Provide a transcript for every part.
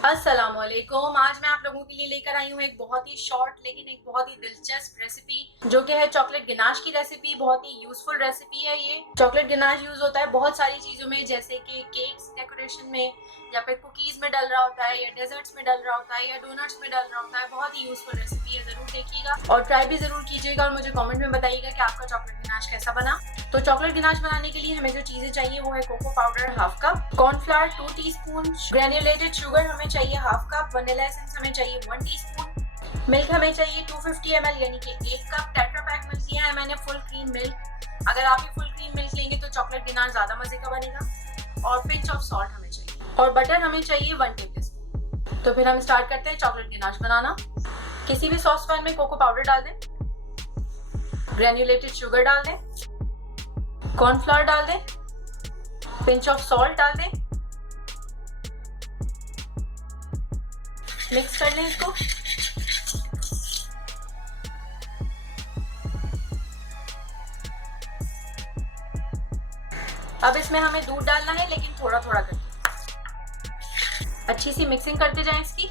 अस्सलामुअलैकुम। आज मैं आप लोगों के लिए लेकर आई हूँ एक बहुत ही शॉर्ट लेकिन एक बहुत ही दिलचस्प रेसिपी, जो कि है चॉकलेट गिनाश की रेसिपी। बहुत ही यूजफुल रेसिपी है ये। चॉकलेट गिनाश यूज होता है बहुत सारी चीजों में, जैसे कि केक्स डेकोरेशन में, या फिर कुकीज में डल रहा होता है, या डेजर्ट्स में डल रहा होता है, या डोनट्स में डल रहा होता है। बहुत ही यूजफुल रेसिपी है, जरूर देखिएगा और ट्राई भी जरूर कीजिएगा और मुझे कमेंट में बताइएगा कि आपका चॉकलेट गिनाश कैसा बना। तो चॉकलेट गिनाश बनाने के लिए हमें जो चीजें चाहिए वो है cocoa powder half cup, cornflour 2 teaspoon, granulated sugar हमें चाहिए हाफ कप, वनीला एसेंस हमें चाहिए 1 टीस्पून, मिल्क हमें चाहिए 250 ml यानी कि 1 कप। टेट्रा पैक मिल्क लिया है मैंने फुल क्रीम मिल्क। अगर आप ये फुल क्रीम मिल्क लेंगे तो चॉकलेट गिनाश ज्यादा मजे का बनेगा। और पिंच ऑफ सॉल्ट हमें चाहिए और बटर हमें चाहिए 1 टेबल स्पून। तो फिर हम स्टार्ट करते हैं चॉकलेट गिनाश बनाना। किसी भी सॉस पैन में कोको पाउडर डाल दें, ग्रेन्युलेटेड शुगर डाल दें, कॉर्नफ्लावर डाल दें, पिंच ऑफ सॉल्ट डाल दें, मिक्स कर लें इसको। अब इसमें हमें दूध डालना है, लेकिन थोड़ा थोड़ा करके। अच्छी सी मिक्सिंग करते जाएं इसकी।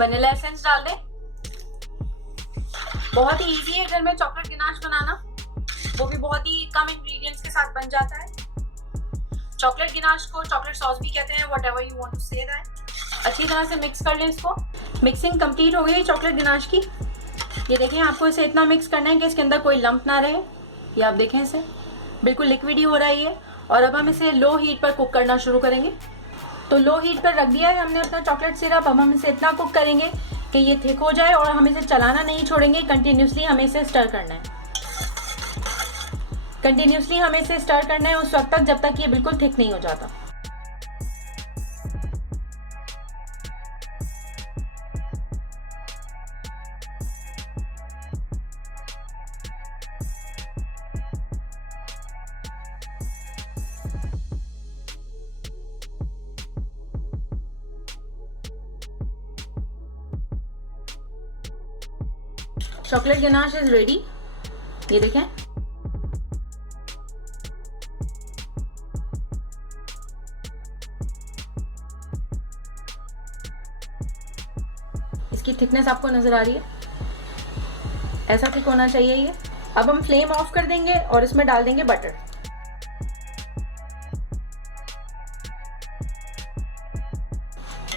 वनीला एसेंस डाल दें। बहुत ही इजी है घर में चॉकलेट गिनाश बनाना, वो भी बहुत ही कम इंग्रेडिएंट्स के साथ बन जाता है। चॉकलेट गिनाश को चॉकलेट सॉस भी कहते हैं, whatever you want to say that. अच्छी तरह से मिक्स कर लें इसको। मिक्सिंग कंप्लीट हो गई है चॉकलेट गिनाश की। ये देखें, आपको इसे इतना मिक्स करना है कि इसके अंदर कोई लंप ना रहे। ये आप देखें, इसे बिल्कुल लिक्विड ही हो रहा है ये। और अब हम इसे लो हीट पर कुक करना शुरू करेंगे। तो लो हीट पर रख दिया है हमने अपना चॉकलेट सिरप। अब हम इसे इतना कुक करेंगे कि ये थिक हो जाए और हम इसे चलाना नहीं छोड़ेंगे। कंटिन्यूसली हमें इसे स्टर करना है। कंटिन्यूसली हमें इसे स्टर करना है उस वक्त तक जब तक ये बिल्कुल थिक नहीं हो जाता। Chocolate ganache is ready. ये देखें, इसकी थिकनेस आपको नजर आ रही है, ऐसा थिक होना चाहिए ये। अब हम फ्लेम ऑफ कर देंगे और इसमें डाल देंगे बटर।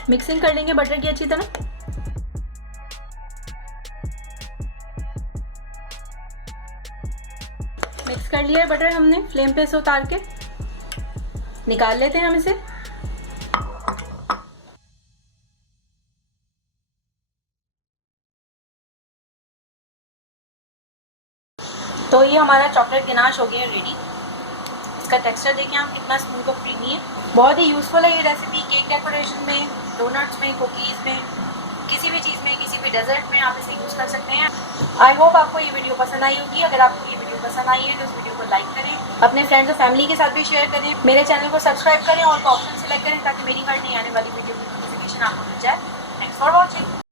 मिक्सिंग कर लेंगे बटर की अच्छी तरह। मिक्स कर लिया है बटर हमने, फ्लेम पे से उतार के निकाल लेते हैं हम इसे। तो ये हमारा चॉकलेट गिनाश हो गया रेडी। इसका टेक्सचर देखें आप, कितना स्मूथ और क्रीमी है। बहुत ही यूजफुल है ये रेसिपी केक डेकोरेशन में, डोनट्स में, कुकीज में, किसी भी चीज़ में, किसी भी डेजर्ट में आप इसे यूज़ कर सकते हैं। आई होप आपको ये वीडियो पसंद आई होगी। अगर आपको ये वीडियो पसंद आई है तो इस वीडियो को लाइक करें, अपने फ्रेंड्स और फैमिली के साथ भी शेयर करें, मेरे चैनल को सब्सक्राइब करें और ऑप्शन सेलेक्ट करें ताकि मेरी हर नई आने वाली वीडियो की नोटिफिकेशन आपको मिल जाए। Thanks for watching.